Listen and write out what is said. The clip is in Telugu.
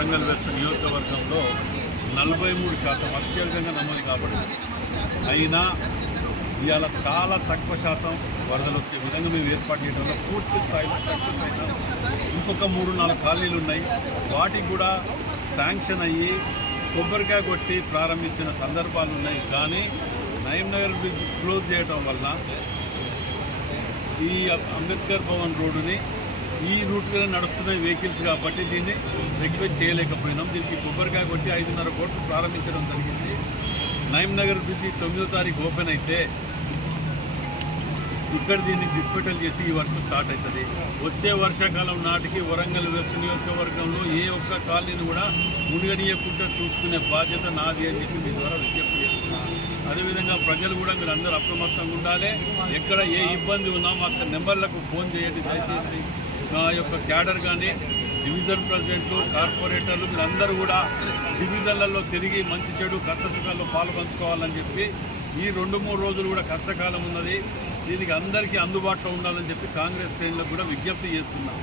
వరంగల్ వెస్ట్ నియోజకవర్గంలో నలభై మూడు శాతం అత్యధికంగా నమోదు కాబడింది. అయినా ఇవాళ చాలా తక్కువ శాతం వరదలు వచ్చే విధంగా మేము ఏర్పాటు చేయడం పూర్తి స్థాయిలో సక్సెస్ అయినాం ఇంకొక మూడు నాలుగు ఖాళీలు ఉన్నాయి. వాటికి కూడా శాంక్షన్ అయ్యి కొబ్బరికాయ కొట్టి ప్రారంభించిన సందర్భాలు ఉన్నాయి. కానీ నగర్ బ్రిడ్జ్ క్లోజ్ చేయడం వల్ల ఈ అంబేద్కర్ భవన్ రోడ్డుని ఈ రూట్గానే నడుస్తున్న వెహికల్స్ కాబట్టి దీన్ని రెగ్యులేట్ చేయలేకపోయినాం. దీనికి కొబ్బరికాయ కొట్టి ఐదున్నర కోట్లు ప్రారంభించడం జరిగింది. నయం నగర్ బ్రిడ్జి తొమ్మిదో తారీఖు ఓపెన్ అయితే ఇక్కడ దీన్ని డిస్పెటల్ చేసి ఈ వర్క్ స్టార్ట్ అవుతుంది. వచ్చే వర్షాకాలం నాటికి వరంగల్ వెస్ట్ నియోజకవర్గంలో ఏ ఒక్క కాలనీని కూడా మునిగనీయకుండా చూసుకునే బాధ్యత నాది అని చెప్పి మీ ద్వారా విజ్ఞప్తి చేస్తున్నాను అదేవిధంగా ప్రజలు కూడా మీరు అందరూ అప్రమత్తంగా ఉండాలి. ఎక్కడ ఏ ఇబ్బంది ఉన్నా మా నెంబర్లకు ఫోన్ చేయండి. దయచేసి మా యొక్క క్యాడర్ కానీ డివిజన్ ప్రెసిడెంట్లు కార్పొరేటర్లు మీరందరూ కూడా డివిజన్లలో తిరిగి మంచి చెడు కష్టసుఖాల్లో పాల్పంచుకోవాలని చెప్పి ఈ రెండు మూడు రోజులు కూడా కష్టకాలం ఉన్నది. దీనికి అందరికీ అందుబాటులో ఉండాలని చెప్పి కాంగ్రెస్ శ్రేణులకు కూడా విజ్ఞప్తి చేస్తున్నాం.